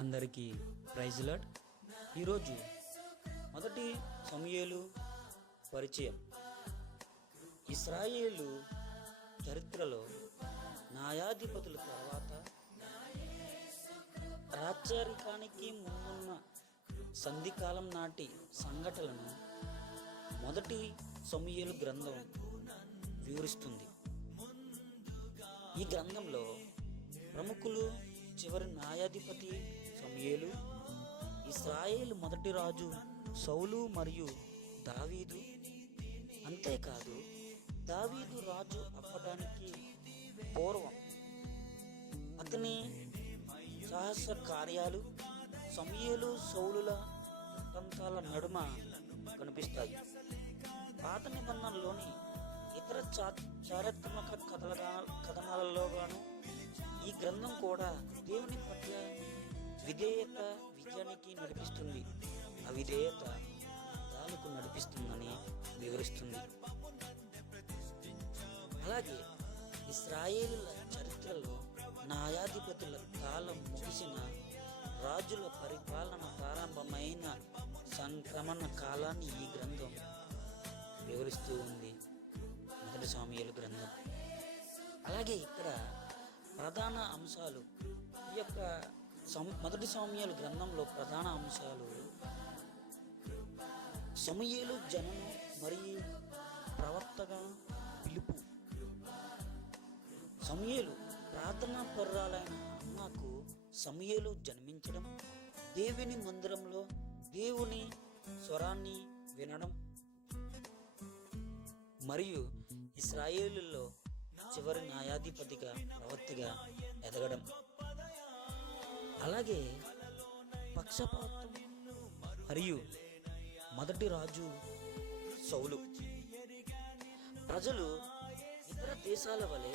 అందరికీ praise lord. ఈరోజు మొదటి సమూయేలు పరిచయం. ఇశ్రాయేలు చరిత్రలో న్యాయాధిపతుల తర్వాత రాచరికానికి ముందున్న సంధికాలం నాటి సంఘటనలను మొదటి సమూయేలు గ్రంథం వివరిస్తుంది. ఈ గ్రంథంలో ప్రముఖులు చివరి న్యాయాధిపతి సమూయేలు, ఇశ్రాయేలు మొదటి రాజు సౌలు మరియు దావీదు. అంతేకాదు, దావీదు రాజు అవ్వడానికి పూర్వం అతని సాహస కార్యాలు సమూయేలు సౌలుల వృత్తాంతాల నడుమ కనిపిస్తాయి. పాత నిబంధనలోని ఇతర చారిత్రక కథనాలలో గాను ఈ గ్రంథం కూడా దేవుని పట్ల విధేయత విజయానికి నడిపిస్తుంది, అవిధేయత దానికి నడిపిస్తుందని వివరిస్తుంది. అలాగే ఇశ్రాయేలుల చరిత్రలో న్యాయాధిపతుల కాలం ముగిసిన రాజుల పరిపాలన ప్రారంభమైన సంక్రమణ కాలాన్ని ఈ గ్రంథం వివరిస్తూ ఉంది, మొదటి సమూయేలు గ్రంథం. అలాగే ఇక్కడ ప్రధాన అంశాలు, ఈ యొక్క మొదటి సమూయేలు గ్రంథంలో ప్రధాన అంశాలు సమూయేలు జననం మరియు ప్రవక్తగా పిలుపు. సమూయేలు ప్రార్థనా పరురాలైన అన్నకు సమూయేలు జన్మించడం, దేవుని మందిరంలో దేవుని స్వరాన్ని వినడం మరియు ఇశ్రాయేలులో చివరి న్యాయాధిపతిగా ప్రవక్తగా ఎదగడం. అలాగే పక్షపాతం మరియు మొదటి రాజు సౌలు. ప్రజలు ఇతర దేశాల వలె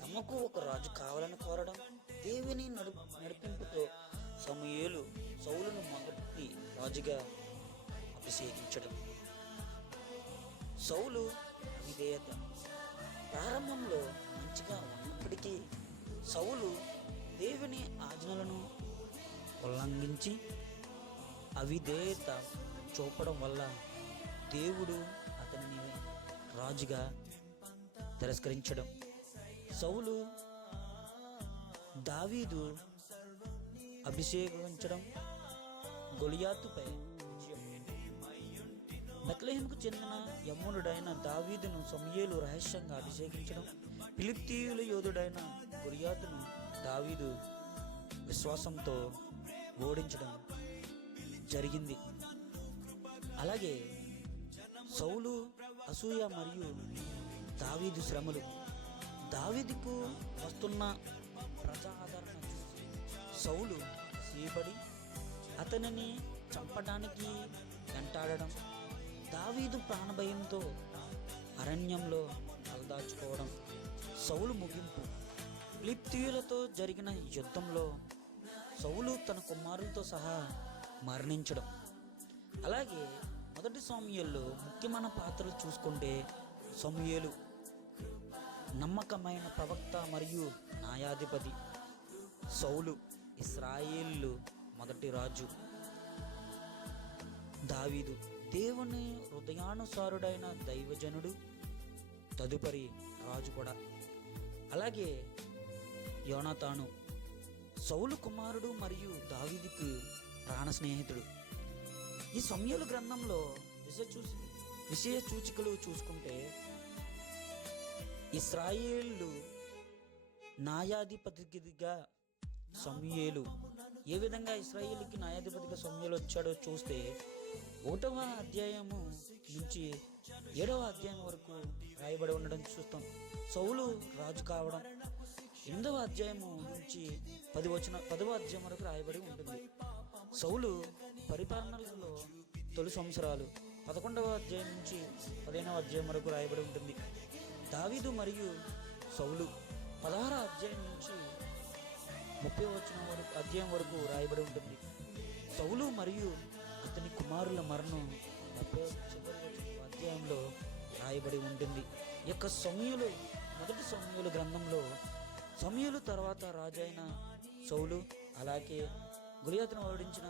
తమకు ఒక రాజు కావాలని కోరడం, దేవుని నడిపింపుతో సమూయేలు సౌలును మొదటి రాజుగా అభిషేకించడం. సౌలు విధేయత. ప్రారంభంలో మంచిగా ఉన్నప్పటికీ సౌలు దేవుని ఆజ్ఞలను ఉల్లంఘించి అవిధేయత చూపడం వల్ల దేవుడు అతనిని రాజుగా తిరస్కరించడం. సౌలు దావీదు అభిషేకించడం, గొలియాతుపై విజయం. బెత్లెహేముకు చెందిన యవ్వనుడైన దావీదును సమూయేలు రహస్యంగా అభిషేకించడం, ఫిలిష్తీయుల యోధుడైన గొలియాతును దావీదు విశ్వాసంతో ఓడించడం జరిగింది. అలాగే సౌలు అసూయ మరియు దావీదు శ్రమలు. దావీదుకు వస్తున్న ప్రజా ఆదరణ చూసి సౌలు సీపడి అతనిని చంపడానికి వెంటాడడం, దావీదు ప్రాణభయంతో అరణ్యంలో తలదాచుకోవడం. సౌలు ముగింపు. ఫిలిష్తీయులతో జరిగిన యుద్ధంలో సౌలు తన కుమారులతో సహా మరణించడం. అలాగే మొదటి సమూయేలులో ముఖ్యమైన పాత్రలు చూసుకుంటే సమూయేలు నమ్మకమైన ప్రవక్త మరియు న్యాయాధిపతి, సౌలు ఇశ్రాయేలు మొదటి రాజు, దావీదు దేవుని హృదయానుసారుడైన దైవజనుడు, తదుపరి రాజు కూడా. అలాగే యోనాతాను సౌలు కుమారుడు మరియు దావీదుకు ప్రాణ స్నేహితుడు. ఈ సమూయేలు గ్రంథంలో విషయ సూచికలు చూసుకుంటే ఇశ్రాయేలు న్యాయాధిపతిగా సమూయేలు, ఏ విధంగా ఇశ్రాయేలుకి న్యాయాధిపతిగా సమూయేలు వచ్చాడో చూస్తే 1వ అధ్యాయము నుంచి 7వ అధ్యాయం వరకు రాయబడి ఉండడం చూస్తాం. సౌలు రాజు కావడం 8వ అధ్యాయము నుంచి 10వ అధ్యాయం వరకు రాయబడి ఉంటుంది. సౌలు పరిపాలనలో తొలి సంవత్సరాలు 11వ అధ్యాయం నుంచి 15వ అధ్యాయం వరకు రాయబడి ఉంటుంది. దావీదు మరియు సౌలు 16వ అధ్యాయం నుంచి 30వ అధ్యాయం వరకు రాయబడి ఉంటుంది. సౌలు మరియు అతని కుమారుల మరణం 30వ అధ్యాయంలో రాయబడి ఉంటుంది. ఈ యొక్క సమూయేలు మొదటి సమూయేలు గ్రంథంలో సమూయేలు తర్వాత రాజైన సౌలు, అలాగే గొలియాతును ఓడించిన